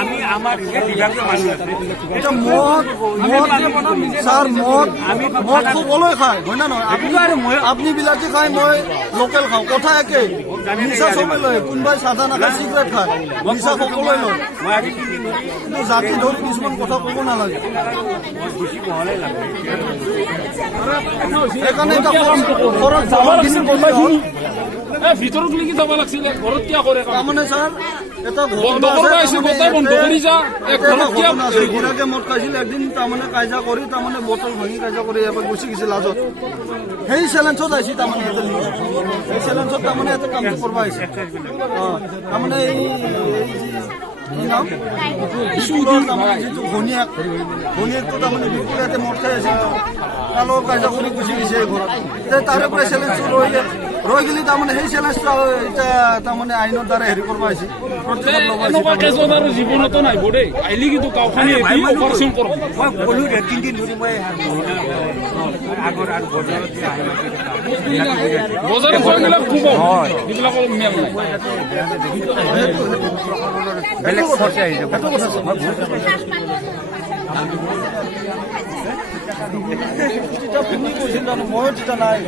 আমি আমাৰ বিভাগীয় মানুষ স্যাৰ মদ সকলোৱে খায় হয় না নহয় আপুনি বিলাতী খায় মই লোকেল খাওঁ কথা একে নিচা চবে লয় কোনোবাই চাধা নাখায় চিগাৰেট খায় নিচা সকলোৱে লয় কিন্তু জাতি ধৰি কিছুমান কথা ক'ব নালাগে সেইকাৰণে ভিতৰত লিখি যাব লাগিছিলে ঘৰত কিয় কৰে তাৰমানে ছাৰ এটা ঘোৰাকে মদ খাইছিল একদিন তাৰমানে কাজিয়া কৰি তাৰমানে বটল ভাঙি কাজিয়া কৰি এবাৰ গুচি গৈছিল লাজত সেই চেলেঞ্জত আহিছে তাৰমানে সেই চেলেঞ্জত তাৰমানে এটা কামটো কৰিব আহিছে তাৰমানে এই নাম স্কুলৰ তাৰমানে যিটো ঘনীয়েকটো তাৰমানে বিপুল ইয়াতে মদ খাই আছিল তাৰ লগত কাজিয়া কৰি গুচি গৈছে এই ঘৰত তাৰে পৰা চেলেঞ্জটো ৰৈ গেলি তাৰমানে সেই চেলেঞ্জটো এতিয়া তাৰমানে আইনৰ দ্বাৰা হেৰি কৰিব আহিছে জীৱনতো নাই দেই আহিলে কিন্তু গাঁওখনি অপাৰেশ্যন কৰক মই ক'লো 3 দিন ধৰি মই আগৰ আৰু বজাৰত খোৱাবিলাক খুব এইবিলাকৰ মেল নাই বেলেগ খৰচ আহি যাব মই তেতিয়া নাই